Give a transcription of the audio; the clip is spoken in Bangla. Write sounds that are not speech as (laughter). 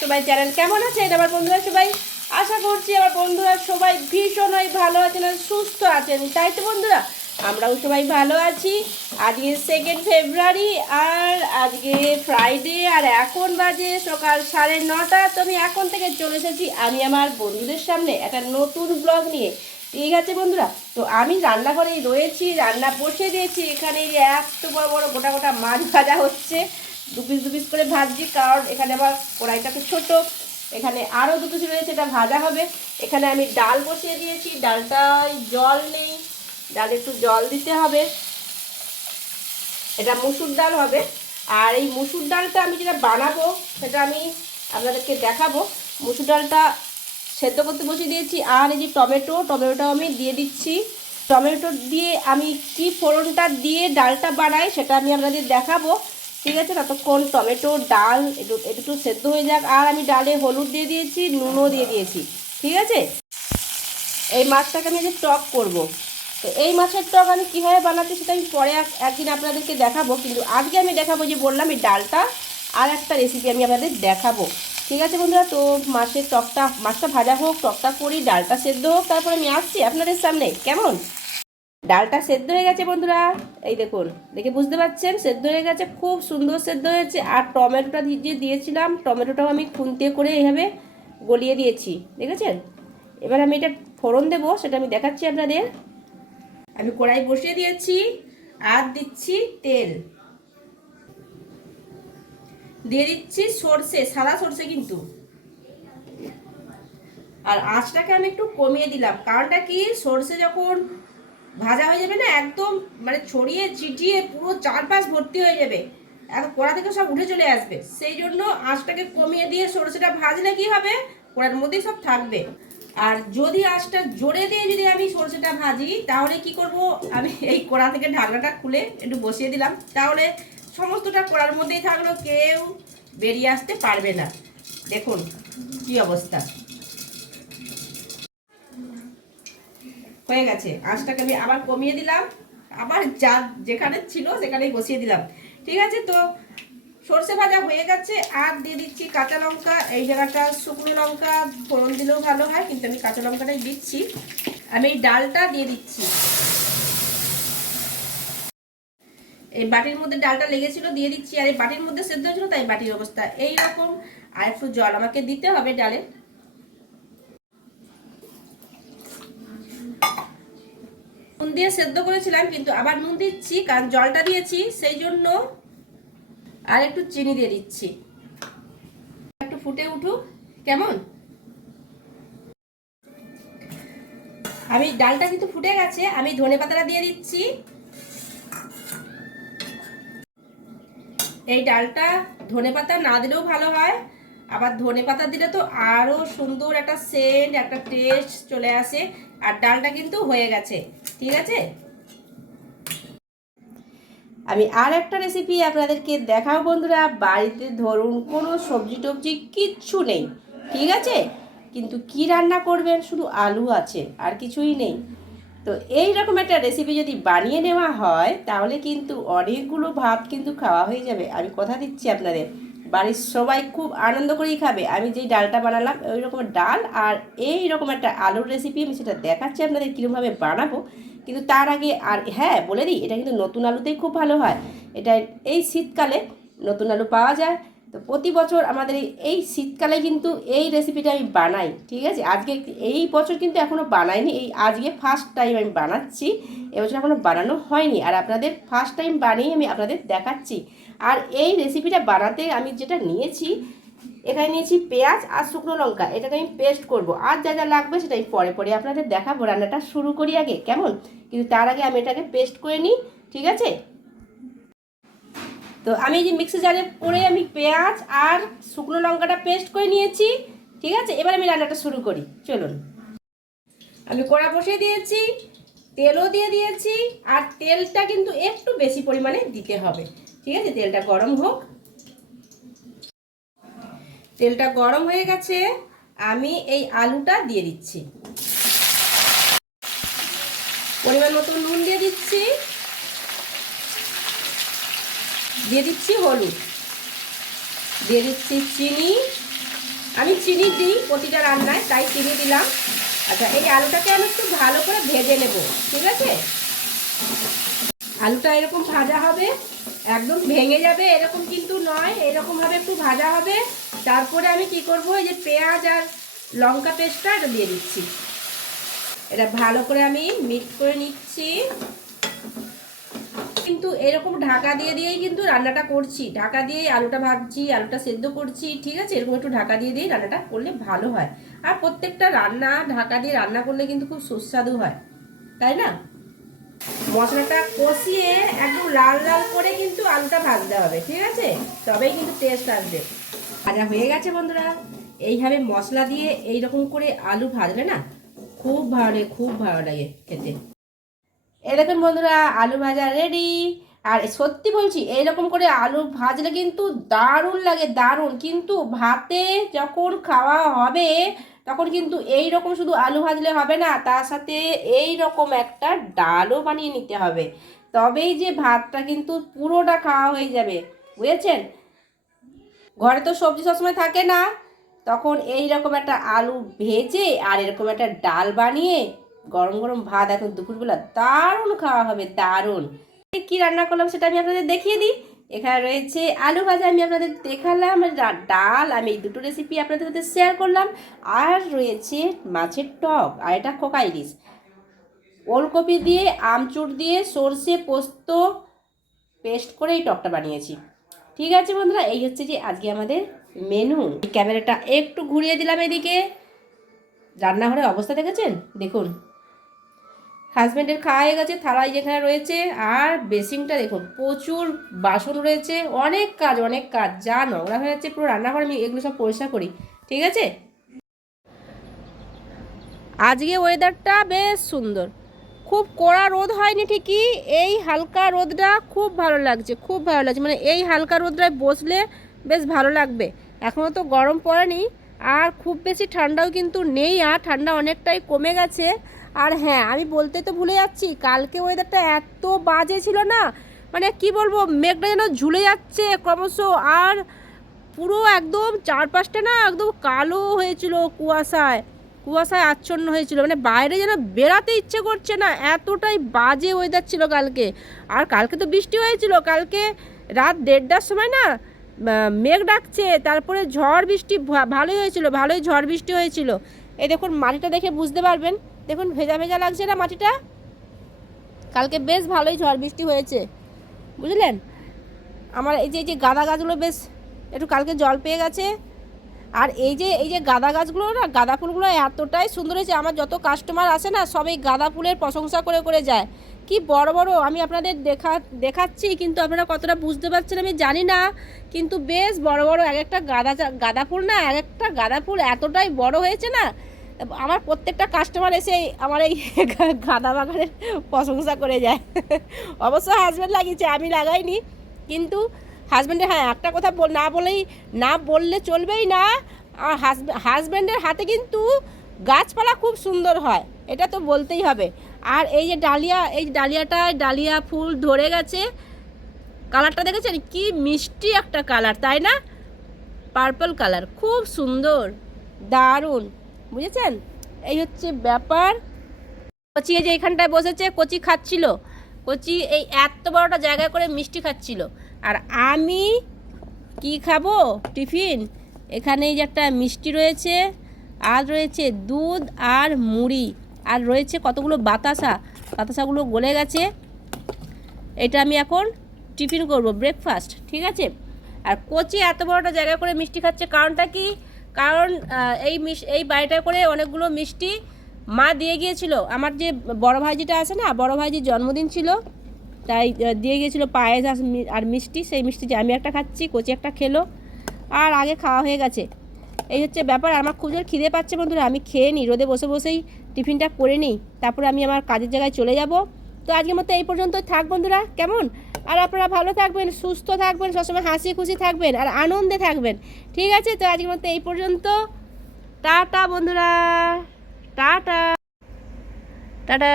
টু মাই চ্যানেল কেমন আছেন? আমার বন্ধুরা সবাই আশা করছি আমার বন্ধুরা সবাই ভীষণই ভালো আছেন আর সুস্থ আছেন। তাই তো বন্ধুরা, আমরাও সবাই ভালো আছি। আজকে সেকেন্ড ফেব্রুয়ারি আর আজকে ফ্রাইডে আর এখন বাজে সকাল সাড়ে নটা। তো আমি এখন থেকে চলে এসেছি আমি আমার বন্ধুদের সামনে একটা নতুন ব্লগ নিয়ে। ঠিক আছে বন্ধুরা? তো আমি রান্নাঘরেই রয়েছি, রান্না বসে দিয়েছি। এখানে এত বড় বড় গোটা গোটা মাছ ভাজা হচ্ছে। দু পিস দু পিস করে ভাজছি, কারণ এখানে আবার কড়াইটা তো ছোটো। এখানে আরও দু পিস রয়েছে এটা ভাজা হবে। এখানে আমি ডাল বসিয়ে দিয়েছি। ডালটায় জল নেই, ডাল একটু জল দিতে হবে। এটা মুসুর ডাল হবে। আর এই মুসুর ডালটা আমি যেটা বানাবো, সেটা আমি আপনাদেরকে দেখাবো। মুসুর ডালটা সেদ্ধ করতে বসিয়ে দিয়েছি। আর এই যে টমেটো, টমেটোটাও আমি দিয়ে দিচ্ছি। টমেটো দিয়ে আমি কি ফোড়নটা দিয়ে ডালটা বানাই, সেটা আমি আপনাদের দেখাবো। ঠিক আছে, ততক্ষণ টমেটো, ডাল একটু সেদ্ধ হয়ে যাক। আর আমি ডালে হলুদ দিয়ে দিয়েছি, নুনও দিয়ে দিয়েছি। ঠিক আছে? এই মাছটাকে আমি যে টক করব। তো এই মাছের টক আমি কীভাবে বানাচ্ছি সেটা আমি পরে এক- একদিন আপনাদেরকে দেখাবো। কিন্তু আজকে আমি দেখাবো যে বললাম, এই ডালটা আর একটা রেসিপি আমি আপনাদের দেখাবো। ঠিক আছে বন্ধুরা? তো মাছের টকটা, মাছটা ভাজা হোক, টকটা করি, ডালটা সেদ্ধ হোক, তারপরে আমি আসছি আপনাদের সামনে। কেমন? ডালটা সেদ্ধ হয়ে গেছে বন্ধুরা। এই দেখুন, দেখে বুঝতে পারছেন? সেদ্ধ হয়ে গেছে, খুব সুন্দর সেদ্ধ হয়েছে। আর টমেটোটা যে দিয়েছিলাম, টমেটোটাও আমি খুন্তে করে এইভাবে গলিয়ে দিয়েছি, দেখেছেন? এবার আমি এটা ফোড়ন দেবো, সেটা আমি দেখাচ্ছি আপনাদের। আমি কড়াই বসিয়ে দিয়েছি, আর দিচ্ছি তেল। দিয়ে দিচ্ছি সর্ষে, সাদা সর্ষে কিন্তু। আর আঁচটাকে আমি একটু কমিয়ে দিলাম, কারণটা কি? সর্ষে যখন ভাজা হয়ে যাবে না, একদম মানে ছড়িয়ে ছিটিয়ে পুরো চারপাশ ভর্তি হয়ে যাবে। এখন কড়া থেকে সব উঠে চলে আসবে। সেই জন্য আঁচটাকে কমিয়ে দিয়ে সরষেটা ভাজলে কি হবে? কড়ার মধ্যেই সব থাকবে। আর যদি আঁচটা জোরে দিয়ে যদি আমি সরষেটা ভাজি, তাহলে কি করব? আমি এই কড়া থেকে ঢাকনাটা খুলে একটু বসিয়ে দিলাম। তাহলে সমস্তটা কড়ার মধ্যেই থাকল, কেউ বেরিয়ে আসতে পারবে না। দেখুন কি অবস্থা। হয়ে গেছে। আঁচটাকে আমি আবার কমিয়ে দিলাম। আবার যা যেখানে ছিল সেখানেই বসিয়ে দিলাম। ঠিক আছে? তো সর্ষে ভাজা হয়ে গেছে। আর দিয়ে দিচ্ছি কাঁচা লঙ্কা। এই জায়গাটা শুকনো লঙ্কা, ফোড়ন দিলেও ভালো হয়, কিন্তু আমি কাঁচা লঙ্কাটাই দিচ্ছি। আমি এই ডালটা দিয়ে দিচ্ছি। এই বাটির মধ্যে ডালটা লেগেছিল, দিয়ে দিচ্ছি। আর এই বাটির মধ্যে সেদ্ধ হয়েছিল, তাই বাটির অবস্থা এই রকম আর একটু জল আমাকে দিতে হবে ডালে। নুন দিয়ে সেদ্ধ করেছিলাম, কিন্তু আবার নুন দিচ্ছি, কারণ জলটা দিয়েছি, সেই জন্য আর একটু চিনি দিয়ে দিচ্ছি। একটু ফুটে উঠুক, কেমন? আমি ডালটা কিন্তু ফুটে গেছে, আমি ধনে পাতাটা দিয়ে দিচ্ছি। এই ডালটা ধনে পাতা না দিলেও ভালো হয়। আবার ধনে পাতা দিলে তো আরও সুন্দর একটা সেন্ট একটা টেস্ট চলে আসে। আর ডালটা কিন্তু হয়ে গেছে, ঠিক আছে? আমি আর একটা রেসিপি আপনাদেরকে দেখাও বন্ধুরা। বাড়িতে ধরুন কোনো সবজি টবজি কিচ্ছু নেই, ঠিক আছে? কিন্তু কি রান্না করবেন? শুধু আলু আছে, আর কিছুই নেই। তো এই রকম একটা রেসিপি যদি বানিয়ে নেওয়া হয়, তাহলে কিন্তু অনেকগুলো ভাত কিন্তু খাওয়া হয়ে যাবে। আমি কথা দিচ্ছি আপনাদের। বাড়ির সবাই খুব আনন্দ করেই খাবে। আমি যেই ডালটা বানালাম, ওই রকম ডাল আর এই রকম একটা আলুর রেসিপি আমি সেটা দেখাচ্ছি আপনাদের কীরকমভাবে বানাবো। কিন্তু তার আগে আর হ্যাঁ বলে দিই, এটা কিন্তু নতুন আলুতেই খুব ভালো হয়। এটা এই শীতকালে নতুন আলু পাওয়া যায়। তো প্রতি বছর আমাদের এই শীতকালে কিন্তু এই রেসিপিটা আমি বানাই, ঠিক আছে? আজকে এই বছর কিন্তু এখনও বানাইনি, এই আজকে ফার্স্ট টাইম আমি বানাচ্ছি। এবছর এখনও বানানো হয়নি। আর আপনাদের ফার্স্ট টাইম বানিয়ে আমি আপনাদের দেখাচ্ছি। আর এই রেসিপিটা বানাতে আমি যেটা নিয়েছি, এখানে নিয়েছি পেঁয়াজ আর শুকনো লঙ্কা। এটাকে আমি পেস্ট করব। আর যা যা লাগবে সেটা আমি পরে পরে আপনাদের দেখাবো। রান্নাটা শুরু করি আগে, কেমন? কিন্তু তার আগে আমি এটাকে পেস্ট করে নিই, ঠিক আছে? তো আমি যে মিক্সি জারে করে আমি পেঁয়াজ আর শুকনো লঙ্কাটা পেস্ট করে নিয়েছি, ঠিক আছে? এবার আমি রান্নাটা শুরু করি, চলুন। আমি কড়া বসিয়ে দিয়েছি, তেলও দিয়ে দিয়েছি, আর তেলটা কিন্তু একটু বেশি পরিমাণে দিতে হবে। ঠিক আছে? তেলটা গরম হোক। তেলটা গরম হয়ে গেছে, আমি এই আলুটা দিয়ে দিচ্ছি। পরিমাণ মতো নুন দিয়ে দিচ্ছি। দিয়ে দিচ্ছি হলুদ। দিয়ে দিচ্ছি চিনি। আমি চিনি দিই প্রতিটা রান্নায়, তাই চিনি দিলাম। আচ্ছা এই আলুটাকে আমি একটু ভালো করে ভেজে নেব, ঠিক আছে? আলুটা এরকম ভাজা হবে। একদম ভেঙে যাবে, এরকম কিন্তু নয় এরকমভাবে একটু ভাজা হবে। তারপরে আমি কি করব, এই যে পেঁয়াজ আর লঙ্কা পেস্টটা এটা দিয়ে দিচ্ছি। এটা ভালো করে আমি মিক্স করে নিচ্ছি। কিন্তু এরকম ঢাকা দিয়ে দিয়েই কিন্তু রান্নাটা করছি। ঢাকা দিয়ে আলুটা ভাজছি, আলুটা সেদ্ধ করছি, ঠিক আছে? এরকম একটু ঢাকা দিয়ে দিয়েই রান্নাটা করলে ভালো হয়। আর প্রত্যেকটা রান্না ঢাকা দিয়ে রান্না করলে কিন্তু খুব সুস্বাদু হয়। তাই না? মশলাটা কষিয়ে একদম লাল লাল করে কিন্তু আলুটা ভাজতে হবে, ঠিক আছে? তবেই কিন্তু টেস্ট আসবে। ভাজা হয়ে গেছে বন্ধুরা। এইভাবে মশলা দিয়ে এই রকম করে আলু ভাজলে না, খুব ভালো লাগে, খুব ভালো লাগে খেতে। এরকম বন্ধুরা, আলু ভাজা রেডি আর সত্যি বলছি, এইরকম করে আলু ভাজলে কিন্তু দারুণ লাগে, দারুণ। কিন্তু ভাতে যখন খাওয়া হবে তখন কিন্তু এই রকম শুধু আলু ভাজলে হবে না, তার সাথে এই রকম একটা ডালও বানিয়ে নিতে হবে। তবেই যে ভাতটা কিন্তু পুরোটা খাওয়া হয়ে যাবে, বুঝেছেন? ঘরে তো সবজি সবসময় থাকে না। তখন এই রকম একটা আলু ভেজে আর এরকম একটা ডাল বানিয়ে গরম গরম ভাত এখন দুপুরবেলা দারুণ খাওয়া হবে, দারুণ। কি রান্না করলাম সেটা আমি আপনাদের দেখিয়ে দিই। এখানে রয়েছে আলু ভাজা, আমি আপনাদের দেখালাম ডাল, আমি এই দুটো রেসিপি আপনাদের সাথে শেয়ার করলাম। আর রয়েছে মাছের টক, আর এটা খোকা ইলিশ। ওলকপি দিয়ে, আমচুর দিয়ে, সর্ষে পোস্ত পেস্ট করে এই টকটা বানিয়েছি। ঠিক আছে বন্ধুরা, এই হচ্ছে যে আজকে আমাদের মেনু ক্যামেরাটা একটু ঘুরিয়ে দিলাম এদিকে। রান্নাঘরের অবস্থা দেখেছেন? দেখুন। হাজব্যান্ডের খাওয়া হয়ে গেছে, থালায় যেখানে রয়েছে, আর বেসিংটা দেখুন, প্রচুর বাসন রয়েছে, অনেক কাজ অনেক কাজ, যা নোংরা হয়ে যাচ্ছে, পুরো রান্নাঘর আমি এগুলো সব পরিষ্কার করি, ঠিক আছে? আজকে ওয়েদারটা বেশ সুন্দর, খুব কড়া রোদ হয়নি ঠিকই, এই হালকা রোদটা খুব ভালো লাগছে, খুব ভালো লাগছে মানে এই হালকা রোদটায় বসলে বেশ ভালো লাগবে এখনও তো গরম পড়েনি, আর খুব বেশি ঠান্ডাও কিন্তু নেই, আর ঠান্ডা অনেকটাই কমে গেছে আর হ্যাঁ আমি বলতে তো ভুলে যাচ্ছি, কালকে ওয়েদারটা এত বাজে ছিল না মানে কি বলব, মেঘটা যেন ঝুলে যাচ্ছে ক্রমশ, আর পুরো একদম চারপাশটা না একদম কালো হয়েছিল কুয়াশায় কুয়াশায় আচ্ছন্ন হয়েছিল মানে বাইরে যেন বেরাতে ইচ্ছে করছে না, এতটাই বাজে ওয়েদার ছিল কালকে। আর কালকে তো বৃষ্টি হয়েছিল, কালকে রাত দেড়টার সময় না মেঘ ডাকছে, তারপরে ঝড় বৃষ্টি ভালোই হয়েছিল, ভালোই ঝড় বৃষ্টি হয়েছিল। এই দেখুন, মাটিটা দেখে বুঝতে পারবেন দেখুন, ভেজা ভেজা লাগছে না মাটিটা? কালকে বেশ ভালোই ঝড় বৃষ্টি হয়েছে। বুঝলেন? আমার এই যে এই যে গাঁদা গাছগুলো বেশ একটু কালকে জল পেয়ে গেছে। আর এই যে এই যে গাঁদা গাছগুলো না, গাঁদা ফুলগুলো এতটাই সুন্দর হয়েছে, আমার যত কাস্টমার আসে না সবাই গাঁদা ফুলের প্রশংসা করে করে যায়। কি বড় বড়, আমি আপনাদের দেখা, দেখাচ্ছি, কিন্তু আপনারা কতটা বুঝতে পারছেন আমি জানি না, কিন্তু বেশ বড় বড় এক একটা গাঁদা গাঁদা ফুল না, এক একটা গাঁদা ফুল এতটাই বড় হয়েছে না আমার প্রত্যেকটা কাস্টমার এসে আমার এই (laughs) গাঁদা বাগানের প্রশংসা করে যায়। অবশ্য হাজব্যান্ড লাগিয়েছে, আমি লাগাইনি। কিন্তু হাজব্যান্ডের হ্যাঁ একটা কথা বল, না বলেই, না বললে চলবেই না। আর হাজব্যান্ডের হাতে কিন্তু গাছপালা খুব সুন্দর হয়, এটা তো বলতেই হবে। আর এই যে ডালিয়া, এই ডালিয়াটায় ডালিয়া ফুল ধরে গেছে কালারটা দেখেছেন? কি মিষ্টি একটা কালার তাই না? পার্পল কালার খুব সুন্দর, দারুণ। বুঝেছেন? এই হচ্ছে ব্যাপার। কচি যে এখানটায় বসেছে, কচি খাচ্ছিল। কচি এই এত বড়টা জায়গা করে মিষ্টি খাচ্ছিল। আর আমি কি খাব? টিফিন? এখানে যে একটা মিষ্টি রয়েছে, আর রয়েছে দুধ আর মুড়ি। আর রয়েছে কতগুলো বাতাসা। বাতাসাগুলো গলে গেছে। এটা আমি এখন টিফিন করব, ব্রেকফাস্ট, ঠিক আছে? আর কোচি এত বড়টা জায়গা করে মিষ্টি খাচ্ছে, কারণটা কি? কারণ এই মিস এই বাড়িটা করে অনেকগুলো মিষ্টি মা দিয়ে গিয়েছিল। আমার যে বড় ভাইজিটা আছে না, বড় ভাইজির জন্মদিন ছিল, তাই দিয়ে গিয়েছিল পায়েস আর মিষ্টি। সেই মিষ্টি যে আমি একটা খাচ্ছি, কচি একটা খেলো, আর আগে খাওয়া হয়ে গেছে। এই হচ্ছে ব্যাপার, আমার খুব জোর খিদে পাচ্ছে বন্ধুরা। আমি খেয়ে নিই রোদে বসে বসেই টিফিনটা করে নিই। তারপরে আমি আমার কাজের জায়গায় চলে যাব। তো আজকের মতো এই পর্যন্ত থাক বন্ধুরা, কেমন? আর আপনারা ভালো থাকবেন, সুস্থ থাকবেন, সবসময় হাসি খুশি থাকবেন আর আনন্দে থাকবেন। ঠিক আছে, তো আজকের মতো এই পর্যন্ত। টাটা বন্ধুরা, টাটা। টাটা।